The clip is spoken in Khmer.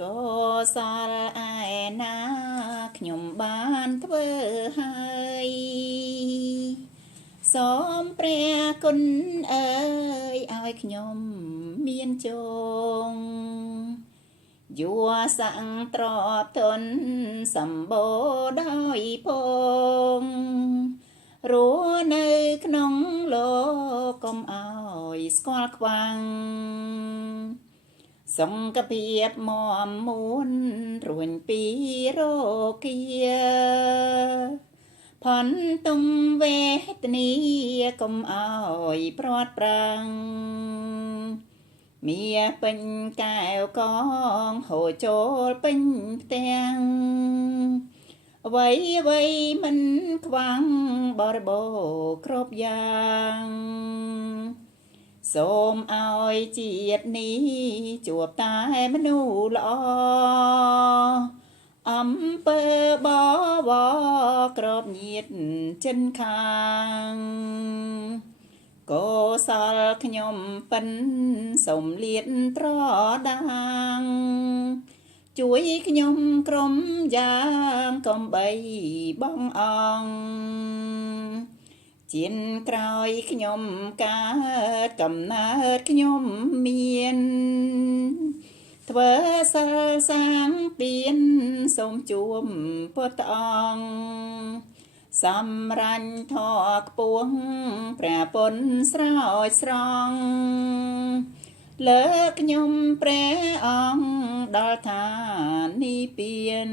ក៏សល់ឯណាខ្ញុំបានធ្វើហើយសូមព្រះគុណអើយឲ្យខ្ញុំមានជងយោសង្ទ្របទនសម្បូរដោយពងរស់នៅក្នុងលោកកុំឲ្យស្គាល់ខ្វាំងសង្កភាពមមមួនរួញពីរោគាផន់ទុំវេទនីកុំឲ្យព្រាត់ប្រាំងមាពេញកែវកងហូរចូលពេញផ្ទាំងអ្វីមិនខ្វាំងបរិបូរគ្រប់យ៉ាងសូមឲ្យជាតិនេះជួបតែមនុស្សល្អអំពើបវរក្របញាតចិនខាងកុសលខ្ញុំពិនសូមលាតត្រដាងជួយខ្ញុំក្រុមយ៉ាងកំបីបងអង្គជាក្រោយខ្ញុំកើតកំណើតខ្ញុំមានធ្វើសិលសាងទានសូមជួបពុទ្ធអង្គសម្រាញ់ធម៌ខ្ពស់ព្រះពុនស្រោចស្រង់លើខ្ញុំព្រះអង្គដល់ឋាននិព្វាន